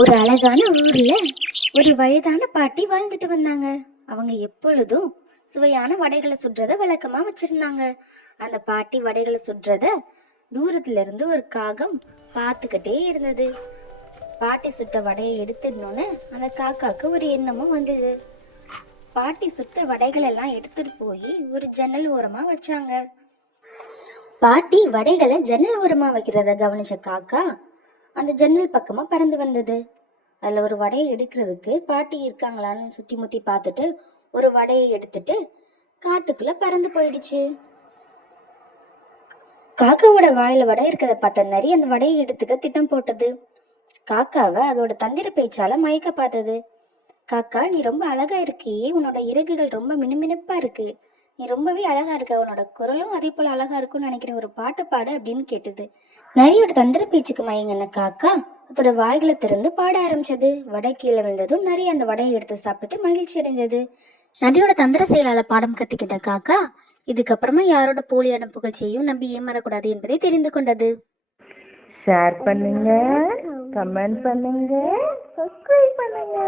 ஒரு அழகான ஊர்ல ஒரு வயதான பாட்டி வாழ்ந்துட்டு வந்தாங்க. அவங்க எப்பொழுதும் சுவையான வடைகளை சுடுறத வழக்கமா வச்சிருந்தாங்க. அந்த பாட்டி வடைகளை சுடுறத தூரத்துல இருந்து ஒரு காகம் பார்த்துக்கிட்டே இருந்தது. பாட்டி சுட்ட வடையை எடுத்துடணும்னு அந்த காக்காக்கு ஒரு எண்ணமும் வந்தது. பாட்டி சுட்ட வடைகள் எல்லாம் எடுத்துட்டு போய் ஒரு ஜன்னல் ஓரமா வச்சாங்க. பாட்டி வடைகளை ஜன்னல் ஓரமா வைக்கிறத கவனிச்ச காக்கா அந்த ஜன்னல் பக்கமா பறந்து வந்தது. அதுல ஒரு வடையை எடுக்கிறதுக்கு பாட்டி இருக்காங்களான்னு சுத்தி முத்தி பார்த்துட்டு ஒரு வடையை எடுத்துட்டு காட்டுக்குள்ள பறந்து போயிடுச்சு. காக்காவோட வாயில வடை இருக்கிறத பார்த்த நரி அந்த வடையை எடுத்துக்க திட்டம் போட்டது. காக்காவை அதோட தந்திர பேச்சால மயக்க பார்த்தது. காக்கா, நீ ரொம்ப அழகா இருக்கியே, உன்னோட இறகுகள் ரொம்ப மினுமினுப்பா இருக்கு, நீ ரொம்பவே அழகா இருக்க, உன்னோட குரலும் அதே போல அழகா இருக்கும்னு நினைக்கிறேன், ஒரு பாட்டு பாடு அப்படின்னு கேட்டது. நரியோட தந்திர பேச்சுக்கு மயங்கின காக்கா அதோட வாய்களை திறந்து பாட ஆரம்பிச்சது. வடை கீழே விழுந்ததும் நரி அந்த வடையை எடுத்து சாப்பிட்டுட்டு மகிழ்ச்சி அடைஞ்சது. நரியோட தந்திர செயலால பாடம் கத்துக்கிட்ட காக்கா இதுக்கப்புறமா யாரோட போலியான புகழ்ச்சியையும் நம்பி ஏமாறக்கூடாது என்பதை தெரிந்து கொண்டது. ஷேர் பண்ணுங்க, கமெண்ட் பண்ணுங்க, சப்ஸ்கிரைப் பண்ணுங்க.